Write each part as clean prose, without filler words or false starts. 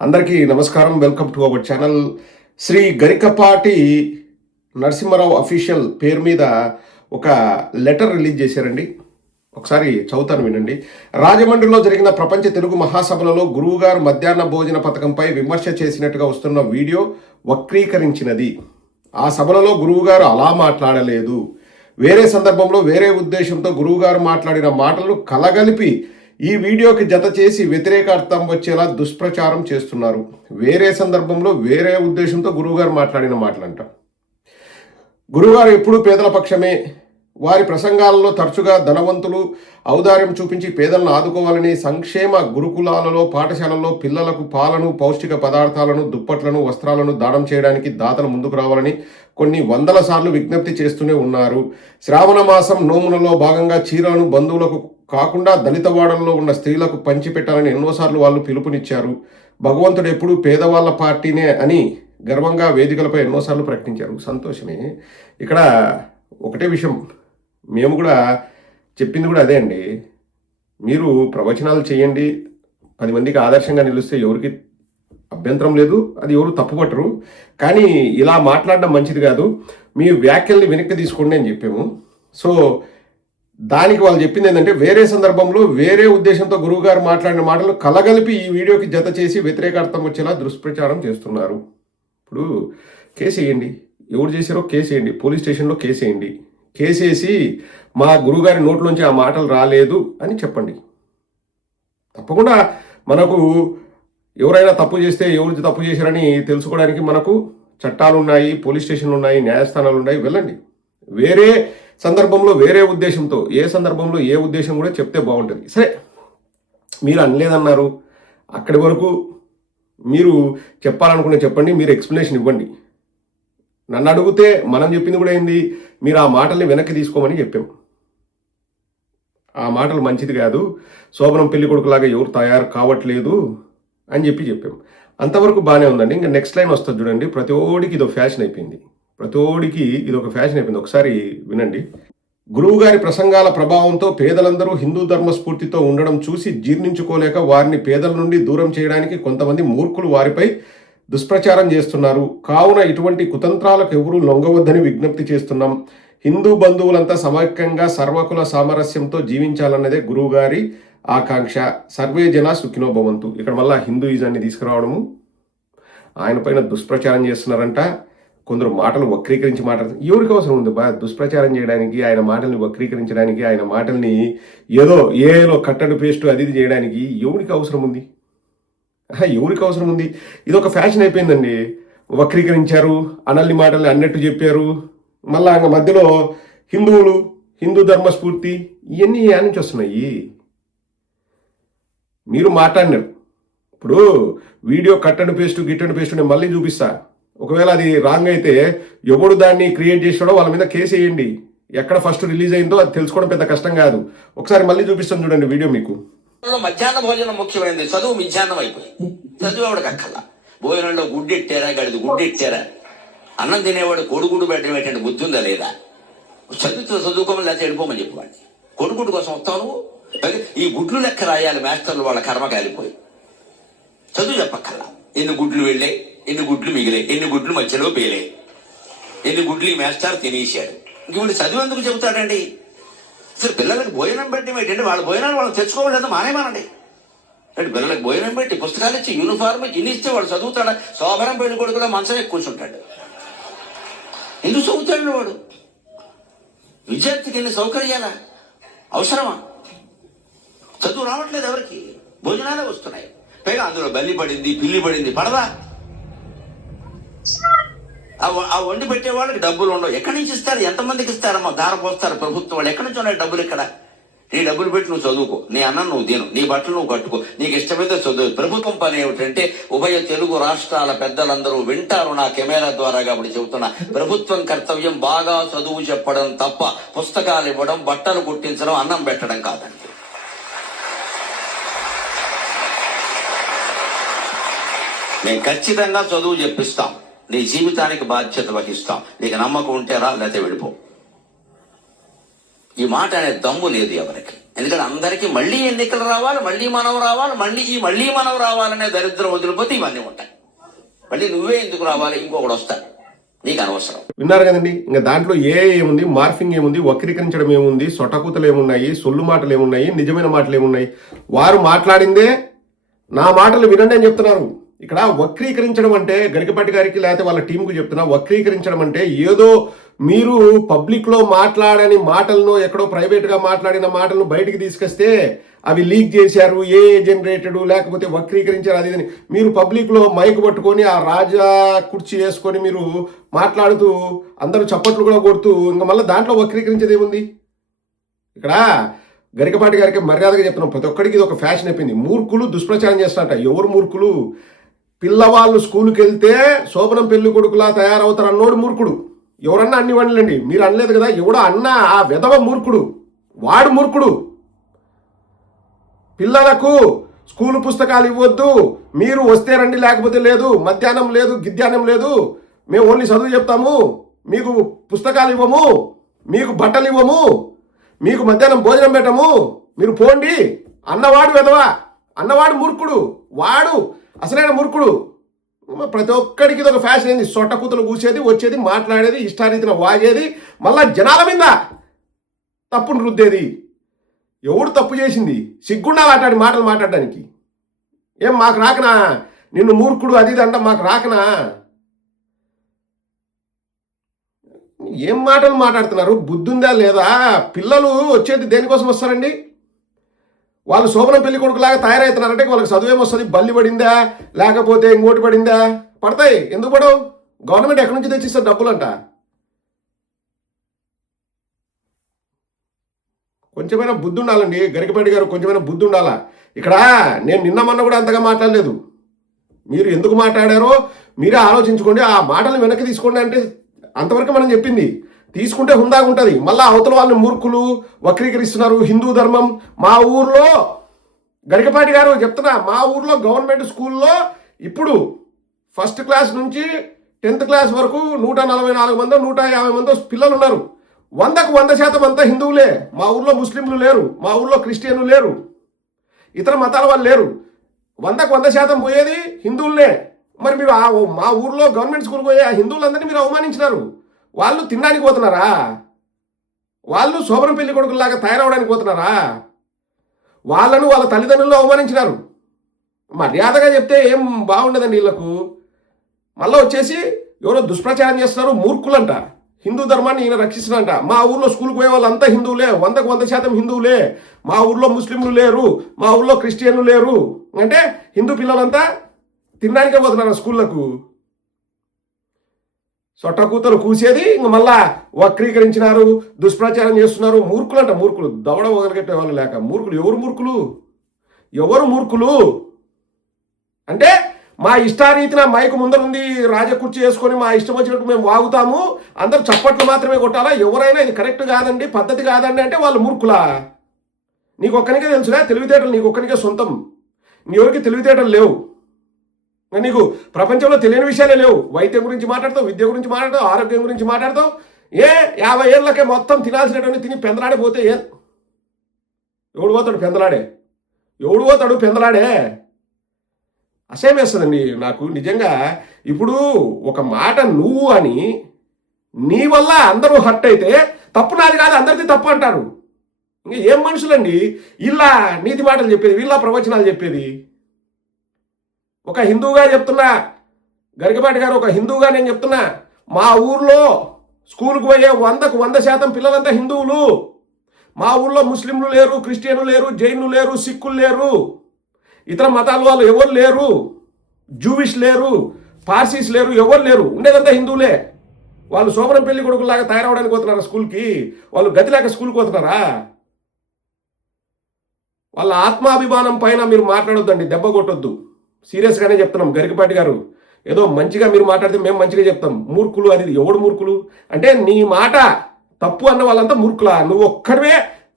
అందరికీ నమస్కారం. Welcome to our channel. Shri Garikapati Narasimharao official పేరు మీద ఒక లెటర్ రిలీజ్ చేశారండి. ఒకసారి చదువుతాను, వినండి. రాజమండ్రిలో జరిగిన ప్రపంచ తెలుగు మహాసభలలో గురువుగారు మధ్యాహ్న భోజన పథకంపై విమర్శ చేసినట్టుగా వస్తున్న వీడియో వక్రీకరించినది. ఆ సభలలో గురువుగారు అలా మాట్లాడలేదు. వేరే సందర్భంలో వేరే ఉద్దేశంతో గురువుగారు మాట్లాడిన మాటలు కలగలిపి ఈ వీడియోకి జత చేసి వ్యతిరేక అర్థం వచ్చేలా దుష్ప్రచారం చేస్తున్నారు. వేరే సందర్భంలో వేరే ఉద్దేశంతో గురువుగారు మాట్లాడిన మాటలంట. గురువుగారు ఎప్పుడూ పేదల పక్షమే. వారి ప్రసంగాలలో తరచుగా ధనవంతులు ఔదార్యం చూపించి పేదలను ఆదుకోవాలని, సంక్షేమ గురుకులాలలో పాఠశాలల్లో పిల్లలకు పాలను, పౌష్టిక పదార్థాలను, దుప్పట్లను, వస్త్రాలను దానం చేయడానికి దాతలు ముందుకు రావాలని కొన్ని వందల సార్లు విజ్ఞప్తి చేస్తూనే ఉన్నారు. శ్రావణ మాసం నోములలో భాగంగా చీరలను బంధువులకు కాకుండా దళితవాడల్లో ఉన్న స్త్రీలకు పంచిపెట్టాలని ఎన్నోసార్లు వాళ్ళు పిలుపునిచ్చారు. భగవంతుడు ఎప్పుడూ పేదవాళ్ళ పార్టీనే అని గర్వంగా వేదికలపై ఎన్నోసార్లు ప్రకటించారు. సంతోషమే. ఇక్కడ ఒకటే విషయం, మేము కూడా చెప్పింది కూడా అదే అండి. మీరు ప్రవచనాలు చేయండి, 10 మందికి ఆదర్శంగా నిలిస్తే ఎవరికి అభ్యంతరం లేదు, అది ఎవరు తప్పుపట్టరు. కానీ ఇలా మాట్లాడడం మంచిది కాదు. మీ వ్యాఖ్యల్ని వెనక్కి తీసుకోండి అని చెప్పాము. సో దానికి వాళ్ళు చెప్పింది ఏంటంటే, వేరే సందర్భంలో వేరే ఉద్దేశంతో గురువుగారు మాట్లాడిన మాటలు కలగలిపి ఈ వీడియోకి జత చేసి వ్యతిరేక అర్థం వచ్చేలా దుష్ప్రచారం చేస్తున్నారు. ఇప్పుడు కేసు వేయండి, ఎవరు చేశారో కేసు వేయండి, పోలీస్ స్టేషన్లో కేసు వేయండి. కేసేసి మా గురువుగారి నోట్లోంచి ఆ మాటలు రాలేదు అని చెప్పండి. తప్పకుండా మనకు ఎవరైనా తప్పు చేస్తే ఎవరు తప్పు చేశారని తెలుసుకోవడానికి మనకు చట్టాలు ఉన్నాయి, పోలీస్ స్టేషన్లు ఉన్నాయి, న్యాయస్థానాలు ఉన్నాయి. వెళ్ళండి. వేరే సందర్భంలో వేరే ఉద్దేశంతో, ఏ సందర్భంలో ఏ ఉద్దేశం కూడా చెప్తే బాగుంటుంది. సరే, మీరు అనలేదన్నారు, అక్కడి వరకు మీరు చెప్పాలనుకునే చెప్పండి, మీరు ఎక్స్ప్లెనేషన్ ఇవ్వండి. నన్ను అడిగితే మనం చెప్పింది కూడా ఏంది, మీరు ఆ మాటల్ని వెనక్కి తీసుకోమని చెప్పాం. ఆ మాటలు మంచిది కాదు, శోభనం పెళ్లి కొడుకులాగా ఎవరు తయారు కావట్లేదు అని చెప్పాం. అంతవరకు బాగానే ఉందండి. ఇంకా నెక్స్ట్ లైన్ వస్తుంది చూడండి. ప్రతి ఓడికి ఇదో ఫ్యాషన్ అయిపోయింది. ప్రతి ఓడికి ఇది ఒక ఫ్యాషన్ అయిపోయింది. ఒకసారి వినండి. గురువుగారి ప్రసంగాల ప్రభావంతో పేదలందరూ హిందూ ధర్మ స్ఫూర్తితో ఉండడం చూసి జీర్ణించుకోలేక వారిని పేదల నుండి దూరం చేయడానికి కొంతమంది మూర్ఖులు వారిపై దుష్ప్రచారం చేస్తున్నారు. కావున ఇటువంటి కుతంత్రాలకు ఎవరూ లొంగవద్దని విజ్ఞప్తి చేస్తున్నాం. హిందూ బంధువులంతా సమైక్యంగా సర్వకుల సామరస్యంతో జీవించాలన్నదే గురువుగారి ఆకాంక్ష. సర్వే జన సుఖినో భవంతు. ఇక్కడ మళ్ళా హిందూయిజాన్ని తీసుకురావడము, ఆయన పైన దుష్ప్రచారం చేస్తున్నారంట. కొందరు మాటలు వక్రీకరించి మాట్లాడుతారు. ఎవరికి అవసరం ఉంది దుష్ప్రచారం చేయడానికి, ఆయన మాటల్ని వక్రీకరించడానికి, ఆయన మాటల్ని ఏదో కట్టడి పేస్ట్ అది చేయడానికి ఎవరికి అవసరం ఉంది? ఎవరికి అవసరం ఉంది? ఇది ఒక ఫ్యాషన్ అయిపోయిందండి. వక్రీకరించారు, అనల్ని మాటల్ని అన్నట్టు చెప్పారు. మళ్ళా మధ్యలో హిందువులు, హిందూ ధర్మస్ఫూర్తి, ఇవన్నీ ఏ నుంచి వస్తున్నాయి? మీరు మాట్లాడినారు. ఇప్పుడు వీడియో కట్టడి పేస్ట్ గిట్టడి పేస్ట్ నేను మళ్ళీ చూపిస్తా. ఒకవేళ అది రాంగ్ అయితే ఎవడు దాన్ని క్రియేట్ చేసాడో వాళ్ళ మీద కేసు వేయండి. ఎక్కడ ఫస్ట్ రిలీజ్ అయిందో అది తెలుసుకోవడం పెద్ద కష్టం కాదు. ఒకసారి మళ్ళీ చూపిస్తాను చూడండి వీడియో మీకు. మధ్యాహ్న భోజనం ముఖ్యమైనది, చదువు మిధ్యాహ్నం అయిపోయింది. చదువు ఎవడికి అక్కల. భోజనంలో గుడ్డెట్టారా, గడిది గుడ్డెట్టారా, అన్నం తినేవాడు కొడుగుడు పెట్టడం ఏంటంటే బుద్ధి ఉందా లేదా? చదువుకోమని లేకపోతే వెళ్ళిపోమని చెప్పేవాడిని. కొడుగుడు కోసం వస్తావు నువ్వు. ఈ గుడ్లు లెక్క రాయాలి మాస్టర్లు, వాళ్ళ కర్మ కాలిపోయి. చదువు చెప్పక్కల్లా. ఎన్ని గుడ్లు వెళ్ళాయి, ఎన్ని గుడ్లు మిగిలాయి, ఎన్ని గుడ్లు మధ్యలో పేలాయి, ఎన్ని గుడ్లు ఈ మాస్టర్ తినేసాడు. ఇంక వీళ్ళు చదువు ఎందుకు చెబుతాడండి? అసలు పిల్లలకు భోజనం పెట్టడం ఏంటంటే వాళ్ళ భోజనాలు వాళ్ళు తెచ్చుకోవాలంటే మానేమానండి. అంటే పిల్లలకు భోజనం పెట్టి పుస్తకాలు ఇచ్చి యూనిఫార్మ్ ఇస్తే వాడు చదువుతాడా? శోభనం పెళ్లి కొడుకులో మంచం ఎక్కువ కూర్చుంటాడు. ఎందుకు చదువుతాడు వాడు? విద్యార్థికి ఎన్ని సౌకర్యాలా అవసరమా? చదువు రావట్లేదు ఎవరికి, భోజనాలే వస్తున్నాయి. పైగా అందులో బల్లి పడింది, పిల్లి పడింది, పడదా? ఆ వండి పెట్టే వాళ్ళకి డబ్బులు ఉండవు. ఎక్కడి నుంచి ఇస్తారు? ఎంతమందికి ఇస్తారమ్మా? దార పోస్తారు ప్రభుత్వం వాళ్ళు. ఎక్కడి నుంచి ఉన్నాయి డబ్బులు? ఇక్కడ నీ డబ్బులు పెట్టి నువ్వు చదువుకో, నీ అన్నం నువ్వు తిను, నీ బట్టలు నువ్వు కట్టుకో, నీకు ఇష్టమైతే చదువు. ప్రభుత్వం పని ఏమిటంటే, ఉభయ తెలుగు రాష్ట్రాల పెద్దలందరూ వింటారు నా కెమెరా ద్వారా కాబట్టి చెబుతున్నా, ప్రభుత్వం కర్తవ్యం బాగా చదువు చెప్పడం తప్ప పుస్తకాలు ఇవ్వడం, బట్టలు కుట్టించడం, అన్నం పెట్టడం కాదండి. మేము ఖచ్చితంగా చదువు చెప్పిస్తాం, నీ జీవితానికి బాధ్యత వహిస్తాం. నీకు నమ్మకం ఉంటే రా, లేకపోతే వెళ్ళిపో. ఈ మాట అనే దమ్ము లేదు ఎవరికి. ఎందుకంటే అందరికీ మళ్ళీ ఎన్నికలు రావాలి, మళ్ళీ మనం రావాలి, మళ్ళీ మనం రావాలనే దరిద్రం వదిలిపోతే ఇవన్నీ ఉంటాయి. మళ్ళీ నువ్వే ఎందుకు రావాలి, ఇంకొకటి వస్తా, నీకు అనవసరం. విన్నారు కదండి. ఇంకా దాంట్లో ఏముంది, మార్ఫింగ్ ఏముంది, వక్రీకరించడం ఏముంది, సొట్టకూతలు ఏమున్నాయి, సొల్లు మాటలు ఏమున్నాయి, నిజమైన మాటలు ఏమున్నాయి? వారు మాట్లాడిందే నా మాటలు వినండి అని చెప్తున్నారు. ఇక్కడ వక్రీకరించడం అంటే గరికపాటి గారికి లేకపోతే వాళ్ళ టీంకు చెప్తున్నా, వక్రీకరించడం అంటే ఏదో మీరు పబ్లిక్లో మాట్లాడని మాటలను, ఎక్కడో ప్రైవేట్గా మాట్లాడిన మాటలను బయటికి తీసుకొస్తే అవి లీక్ చేశారు, ఏ జనరేటెడ్, లేకపోతే వక్రీకరించారు, అది ఇది. మీరు పబ్లిక్లో మైక్ పట్టుకొని ఆ రాజా కుర్చీ వేసుకొని మీరు మాట్లాడుతూ అందరూ చప్పట్లు కూడా కొడుతూ ఇంకా మళ్ళీ దాంట్లో వక్రీకరించేది ఏముంది? ఇక్కడ గరికపాటి గారికి మర్యాదగా చెప్తున్నాం, ప్రతి ఒక్కడికి ఇది ఒక ఫ్యాషన్ అయిపోయింది. మూర్ఖులు దుష్ప్రచారం చేస్తారట. ఎవరు మూర్ఖులు? పిల్లవాళ్ళు స్కూల్కి వెళ్తే శోభనం పెళ్లి కొడుకులా తయారవుతారు అన్నోడు మూర్ఖుడు. ఎవరన్నా అన్ని వండలండి, మీరు అనలేదు కదా. ఎవడో అన్న ఆ వెధవ మూర్ఖుడు, వాడు మూర్ఖుడు. పిల్లలకు స్కూలు పుస్తకాలు ఇవ్వద్దు, మీరు వస్తే రండి లేకపోతే లేదు, మధ్యాహ్నం లేదు, గిద్యానం లేదు, మేము ఓన్లీ చదువు చెప్తాము, మీకు పుస్తకాలు ఇవ్వము, మీకు బట్టలు ఇవ్వము, మీకు మధ్యాహ్నం భోజనం పెట్టము, మీరు పోండి అన్నవాడు వెధవా, అన్నవాడు మూర్ఖుడు, వాడు అసలైన మూర్ఖుడు. ప్రతి ఒక్కడికి ఇది ఒక ఫ్యాషన్ అయింది. సొట్టకూతలు కూసేది, వచ్చేది, మాట్లాడేది, ఇష్టారీతిన వాగేది, మళ్ళా జనాల మీద తప్పును రుద్దేది. ఎవడు తప్పు చేసింది? సిగ్గుండాలి అట్లాంటి మాటలు మాట్లాడడానికి. ఏం మాకు రాకనా నిన్ను మూర్ఖుడు అది ఇది అంట, మాకు రాకనా? ఏం మాటలు మాట్లాడుతున్నారు? బుద్ధుందా లేదా? పిల్లలు వచ్చేది దేనికోసం వస్తారండి? వాళ్ళు శోభనం పెళ్లి కొడుకులాగా తయారవుతున్నారంటే వాళ్ళకి చదువేమొస్తుంది? బల్లి పడిందా లేకపోతే ఇంకోటి పడిందా? పడతాయి. ఎందుకు పడవు? గవర్నమెంట్ ఎక్కడి నుంచి తెచ్చిస్తారు డబ్బులంట? కొంచెమైనా బుద్ధి ఉండాలండి గరికపాటి గారు, కొంచెమైనా బుద్ధి ఉండాలా. ఇక్కడ నేను నిన్న మొన్న కూడా అంతగా మాట్లాడలేదు. మీరు ఎందుకు మాట్లాడారో మీరే ఆలోచించుకోండి. ఆ మాటలు వెనక్కి తీసుకోండి అంటే అంతవరకు మనం చెప్పింది తీసుకుంటే హుందాగా ఉంటుంది. మళ్ళీ అవతల వాళ్ళని మూర్ఖులు వక్రీకరిస్తున్నారు. హిందూ ధర్మం మా ఊర్లో గరికపాటి గారు చెప్తున్నా, మా ఊర్లో గవర్నమెంట్ స్కూల్లో ఇప్పుడు ఫస్ట్ క్లాస్ నుంచి 10th క్లాస్ వరకు 144 మందో 150 మందో పిల్లలు ఉన్నారు. 100కు 100% అంతా హిందువులే. మా ఊర్లో ముస్లింలు లేరు, మా ఊర్లో క్రిస్టియన్లు లేరు, ఇతర మతాల వాళ్ళు లేరు. 100కు 100% పోయేది హిందువులనే. మరి మీరు మా ఊర్లో గవర్నమెంట్ స్కూల్కి పోయే ఆ హిందువులందరినీ మీరు అవమానించినారు. వాళ్ళు తినడానికి పోతున్నారా? వాళ్ళు శోభనం పెళ్లి కొడుకులాగా తయారవడానికి పోతున్నారా? వాళ్ళను వాళ్ళ తల్లిదండ్రులు అవమానించినారు. మర్యాదగా చెప్తే ఏం బాగుండదండి వీళ్ళకు. మళ్ళీ వచ్చేసి ఎవరో దుష్ప్రచారం చేస్తున్నారు, మూర్ఖులంట. హిందూ ధర్మాన్ని ఈయన రక్షిస్తున్నంట. మా ఊర్లో స్కూల్కి పోయే వాళ్ళు అంతా హిందువులే, 100కు 100% హిందువులే, మా ఊర్లో ముస్లింలు లేరు, మా ఊర్లో క్రిస్టియన్లు లేరు అంటే హిందూ పిల్లలంతా తినడానికే పోతున్నారు స్కూళ్ళకు. సొట్టకూతలు కూసేది ఇంక మళ్ళా వక్రీకరించినారు, దుష్ప్రచారం చేస్తున్నారు. మూర్ఖులంట, మూర్ఖులు. దవడ వగలగట్టే వాళ్ళు లేక మూర్ఖులు. ఎవరు మూర్ఖులు? ఎవరు మూర్ఖులు అంటే మా ఇష్టారీతిన మైకు ముందరుంది, రాజకుర్చీ వేసుకొని మా ఇష్టం వచ్చినట్టు మేము వాగుతాము, అందరు చప్పట్లు మాత్రమే కొట్టాలా? ఎవరైనా ఇది కరెక్ట్ కాదండి, పద్ధతి కాదండి అంటే వాళ్ళు మూర్ఖులా? నీకు ఒక్కనికే తెలుసుగా తెలివితేటలు, నీకు ఒక్కనికే సొంతం, ఎవరికి తెలివితేటలు లేవు. నీకు ప్రపంచంలో తెలియని విషయాలే లేవు. వైద్యం గురించి మాట్లాడతావు, విద్య గురించి మాట్లాడతావు, ఆరోగ్యం గురించి మాట్లాడతావు. 50 ఏళ్ళకే మొత్తం తినాల్సినటువంటి తిని పెందలాడే పోతే ఎవడు పోతాడు పెందలాడే? ఎవడు పోతాడు పెందలాడే? అసహ్యం వేస్తుందండి నాకు నిజంగా. ఇప్పుడు ఒక మాట నువ్వు అని నీ వల్ల అందరూ హర్ట్ అయితే తప్పు నాది కాదు అందరిది తప్పు అంటారు. ఇంకా ఏం మనుషులండి ఇలా నీతి మాటలు చెప్పేది, వీళ్ళ ప్రవచనాలు చెప్పేది? ఒక హిందువుగా చెప్తున్నా, గరికపాటి గారు ఒక హిందువుగా నేను చెప్తున్నా, మా ఊర్లో స్కూల్కి పోయే 100కు 100% పిల్లలంతా హిందువులు. మా ఊర్లో ముస్లింలు లేరు, క్రిస్టియన్లు లేరు, జైన్లు లేరు, సిక్కులు లేరు, ఇతర మతాల వాళ్ళు ఎవరు లేరు, జూవిష్ లేరు, పార్సీస్ లేరు, ఎవరు లేరు. ఉండేదంతా హిందువులే. వాళ్ళు శోభనం పెళ్లి కొడుకులాగా తయారవడానికి పోతున్నారా స్కూల్కి? వాళ్ళు గతి లేక స్కూల్కి పోతున్నారా? వాళ్ళ ఆత్మాభిమానం పైన మీరు మాట్లాడొద్దండి, దెబ్బ కొట్టొద్దు. సీరియస్గానే చెప్తున్నాం గరికపాటి గారు. ఏదో మంచిగా మీరు మాట్లాడితే మేము మంచిగా చెప్తాం. మూర్ఖులు అది ఎవడు మూర్ఖులు అంటే నీ మాట తప్పు అన్న వాళ్ళంతా మూర్ఖులా? నువ్వు ఒక్కడవే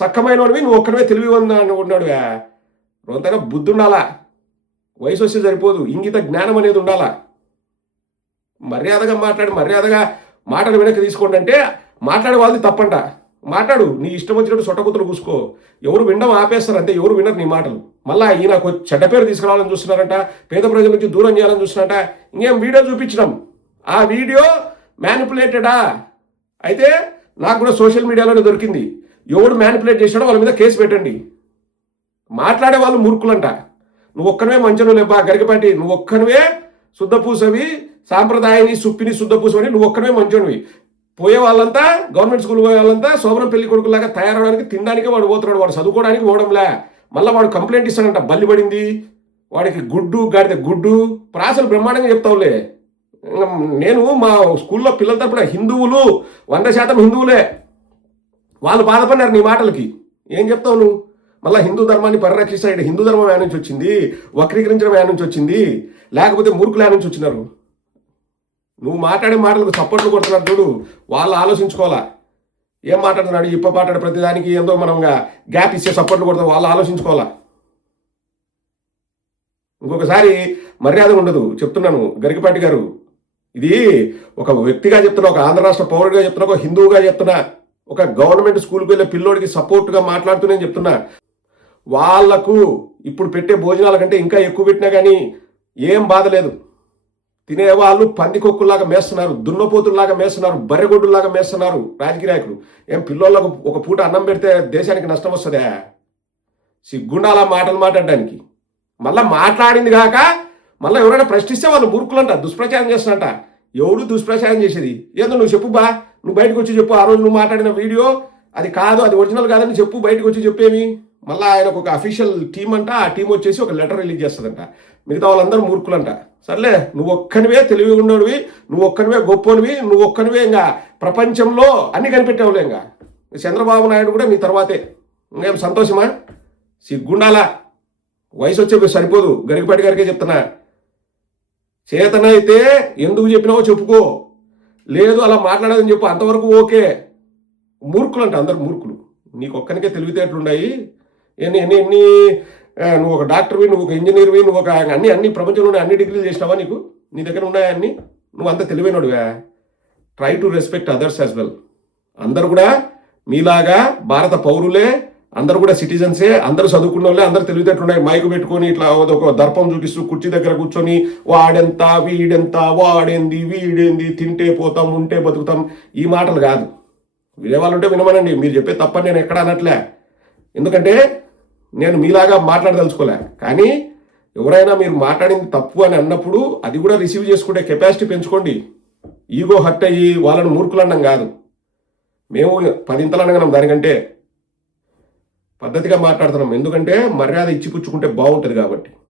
సక్కమైనవి, నువ్వు ఒక్కడవే తెలివి ఉన్నాడుగా. రొంతగా బుద్ధి ఉండాలా, వయసు వస్తే సరిపోదు, ఇంగిత జ్ఞానం అనేది ఉండాలా. మర్యాదగా మాట్లాడి మర్యాదగా మాటలు వెనక్కి తీసుకోండి అంటే మాట్లాడే వాళ్ళది తప్పంట. మాట్లాడు, నీ ఇష్టం వచ్చినట్టు సొట్టకుతులు కూసుకో. ఎవరు వినడం ఆపేస్తారు అంతే, ఎవరు వినరు నీ మాటలు. మళ్ళీ ఈయనకు చెడ్డ పేరు తీసుకురావాలని చూస్తున్నారంట, పేద ప్రజల నుంచి దూరం చేయాలని చూస్తున్నారంట. ఇంకేం వీడియో చూపించినాం, ఆ వీడియో మ్యానిపులేటెడా అయితే నాకు కూడా సోషల్ మీడియాలోనే దొరికింది. ఎవడు మ్యానిపులేట్ చేసాడో వాళ్ళ మీద కేసు పెట్టండి. మాట్లాడే వాళ్ళు మూర్ఖులంట. నువ్వు ఒక్కనవే మంచను లేబ్బా గరికపాటి, నువ్వు ఒక్కనవే శుద్ధపూసవి, సాంప్రదాయాన్ని సుప్పిని శుద్ధపూసవని నువ్వు ఒక్కనవే మంచోనివి. పోయే వాళ్ళంతా గవర్నమెంట్ స్కూల్ పోయే వాళ్ళంతా శోభనం పెళ్లి కొడుకులాగా తయారవడానికి, తినడానికే వాడు పోతున్నాడు. వాడు చదువుకోవడానికి పోవడంలే. మళ్ళీ వాడు కంప్లైంట్ ఇస్తాడంట, బల్లి పడింది వాడికి, గుడ్డు గాడిద గుడ్డు, ప్రాసలు బ్రహ్మాండంగా చెప్తావులే. నేను మా స్కూల్లో పిల్లల తరపున హిందువులు 100% హిందువులే, వాళ్ళు బాధపడినారు నీ మాటలకి. ఏం చెప్తావు నువ్వు? మళ్ళీ హిందూ ధర్మాన్ని పరిరక్షిస్తాడు. హిందూ ధర్మం ఏ నుంచి వచ్చింది? వక్రీకరించడం ఏ నుంచి వచ్చింది? లేకపోతే మూర్ఖులు ఏ నుంచి వచ్చినారు? నువ్వు మాట్లాడే మాటలకు చప్పట్లు కొడుతున్నారు చూడు, వాళ్ళు ఆలోచించుకోవాలా. ఏం మాట్లాడుతున్నాడు ఇప్ప మాట్లాడే ప్రతిదానికి ఎంతో మనం గ్యాప్ ఇచ్చే సపోర్ట్లు కొడతాం, వాళ్ళు ఆలోచించుకోవాలా. ఇంకొకసారి మర్యాద ఉండదు చెప్తున్నాను గరికపాటి గారు. ఇది ఒక వ్యక్తిగా చెప్తున్నా, ఒక ఆంధ్ర రాష్ట్ర పౌరుడిగా చెప్తున్నా, ఒక హిందువుగా చెప్తున్నా, ఒక గవర్నమెంట్ స్కూల్కి వెళ్ళే పిల్లోడికి సపోర్ట్గా మాట్లాడుతూనే చెప్తున్నా. వాళ్లకు ఇప్పుడు పెట్టే భోజనాల కంటే ఇంకా ఎక్కువ పెట్టినా కానీ ఏం బాధ లేదు. తినేవాళ్ళు పందికొక్కుల్లాగా మేస్తున్నారు, దున్నపోతుల్లాగా మేస్తున్నారు, బర్రెగొడ్డుల్లాగా మేస్తున్నారు రాజకీయ నాయకులు. ఏం పిల్లోళ్ళకు ఒక పూట అన్నం పెడితే దేశానికి నష్టం వస్తుందా? సిగ్గుండాలా మాటలు మాట్లాడడానికి. మళ్ళీ మాట్లాడింది కాక మళ్ళీ ఎవరైనా ప్రశ్నిస్తే వాళ్ళు మూర్ఖులంట, దుష్ప్రచారం చేస్తారంట. ఎవరు దుష్ప్రచారం చేసేది? ఏదో నువ్వు చెప్పు బా, నువ్వు బయటకు వచ్చి చెప్పు. ఆ రోజు నువ్వు మాట్లాడిన వీడియో అది కాదు, అది ఒరిజినల్ కాదని చెప్పు, బయటకు వచ్చి చెప్పేమి. మళ్ళీ ఆయనకు ఒక అఫీషియల్ టీం అంట, ఆ టీం వచ్చేసి ఒక లెటర్ రిలీజ్ చేస్తుందంట. మిగతా వాళ్ళందరూ మూర్ఖులంట. సర్లే, నువ్వు ఒక్కనివే తెలివి ఉన్నోడివి, నువ్వు ఒక్కనివే గొప్పోనివి, నువ్వు ఒక్కనివే ఇంకా ప్రపంచంలో అన్ని కనిపెట్టావులే. ఇంకా చంద్రబాబు నాయుడు కూడా నీ తర్వాతే. ఇంకేం సంతోషమా? సిగ్గుండాలా. వయసు వచ్చే సరిపోదు. గరికపాటి గారికే చెప్తున్నా, చేతనైతే ఎందుకు చెప్పినావో చెప్పుకో, లేదు అలా మాట్లాడదని చెప్పు, అంతవరకు ఓకే. మూర్ఖులు అంట, అందరు మూర్ఖులు. నీకు ఒక్కనికే తెలివితేటలున్నాయి. ఎన్ని ఎన్ని ఎన్ని నువ్వు ఒక డాక్టర్వి, నువ్వు ఒక ఇంజనీర్వి, నువ్వు ఒక అన్ని ప్రపంచంలోనే అన్ని డిగ్రీలు చేసినావా? నీ దగ్గర ఉన్నాయా అన్ని? నువ్వు అంత తెలివైనడువా? Try to respect others as well. అందరు కూడా మీలాగా భారత పౌరులే, అందరు కూడా సిటిజన్సే, అందరూ చదువుకున్న వాళ్ళే, అందరు తెలివితేటలున్నాయి. మైకు పెట్టుకొని ఇట్లా ఒక దర్పం చూపిస్తూ కుర్చీ దగ్గర కూర్చొని వాడెంత వీడెంత, వాడేంది వీడేంది, తింటే పోతాం ఉంటే బతుకుతాం, ఈ మాటలు కాదు. వినేవాళ్ళు ఉంటే వినమనండి, మీరు చెప్పే తప్పని నేను ఎక్కడ అనట్లే. ఎందుకంటే నేను మీలాగా మాట్లాడదలుచుకోలే. కానీ ఎవరైనా మీరు మాట్లాడింది తప్పు అని అన్నప్పుడు అది కూడా రిసీవ్ చేసుకుంటే కెపాసిటీ పెంచుకోండి. ఈగో హర్ట్ అయ్యి వాళ్ళని మూర్ఖులు అనడం కాదు. మేము 10 ఇంతలు అనగలం, దానికంటే పద్ధతిగా మాట్లాడుతున్నాం. ఎందుకంటే మర్యాద ఇచ్చిపుచ్చుకుంటే బాగుంటుంది కాబట్టి.